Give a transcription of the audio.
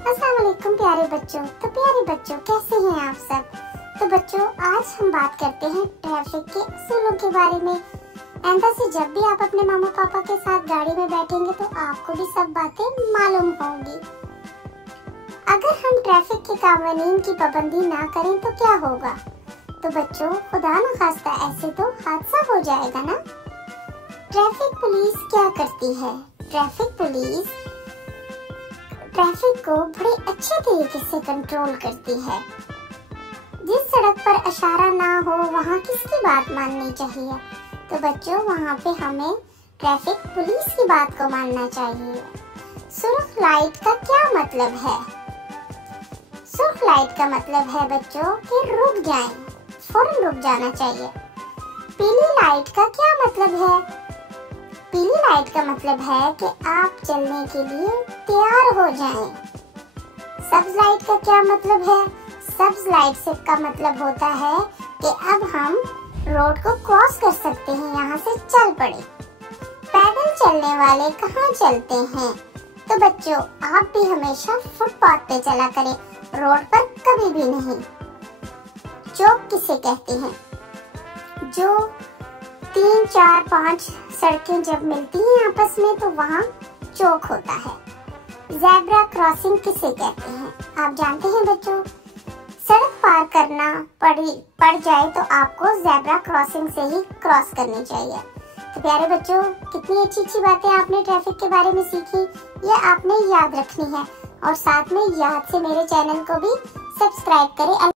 अस्सलाम वालेकुम प्यारे बच्चों। तो प्यारे बच्चों, कैसे हैं आप सब। तो बच्चों, आज हम बात करते हैं ट्रैफिक के असूलों के बारे में। आइंदा से जब भी आप अपने मामा पापा के साथ गाड़ी में बैठेंगे तो आपको भी सब बातें मालूम होंगी। अगर हम ट्रैफिक के कानून की पाबंदी ना करें तो क्या होगा। तो बच्चों, खुदा न खास्ता ऐसे तो हादसा हो जाएगा ना। ट्रैफिक पुलिस क्या करती है। ट्रैफिक पुलिस ट्रैफिक को बड़े अच्छे तरीके से कंट्रोल करती है। जिस सड़क पर इशारा ना हो वहाँ किसकी बात माननी चाहिए। तो बच्चों, वहाँ पे हमें ट्रैफिक पुलिस की बात को मानना चाहिए। सुर्ख लाइट का क्या मतलब है। सुर्ख लाइट का मतलब है बच्चों कि रुक जाएं, फौरन रुक जाना चाहिए। पीली लाइट का क्या मतलब है। पीली लाइट का मतलब है कि आप चलने के लिए तैयार हो जाएं। सब्ज लाइट का क्या मतलब है। सब्ज लाइट से का मतलब होता है कि अब हम रोड को क्रॉस कर सकते हैं, यहाँ से चल पड़े। पैदल चलने वाले कहाँ चलते हैं। तो बच्चों, आप भी हमेशा फुटपाथ पे चला करें, रोड पर कभी भी नहीं। चौक किसे कहते हैं। जो 3, 4, 5 सड़कें जब मिलती हैं आपस में तो वहाँ चौक होता है। ज़ेब्रा क्रॉसिंग किसे कहते हैं, आप जानते हैं बच्चों। सड़क पार करना पड़ जाए तो आपको ज़ेब्रा क्रॉसिंग से ही क्रॉस करनी चाहिए। तो प्यारे बच्चों, कितनी अच्छी अच्छी बातें आपने ट्रैफिक के बारे में सीखी, ये आपने याद रखनी है। और साथ में याद से मेरे चैनल को भी सब्सक्राइब करें।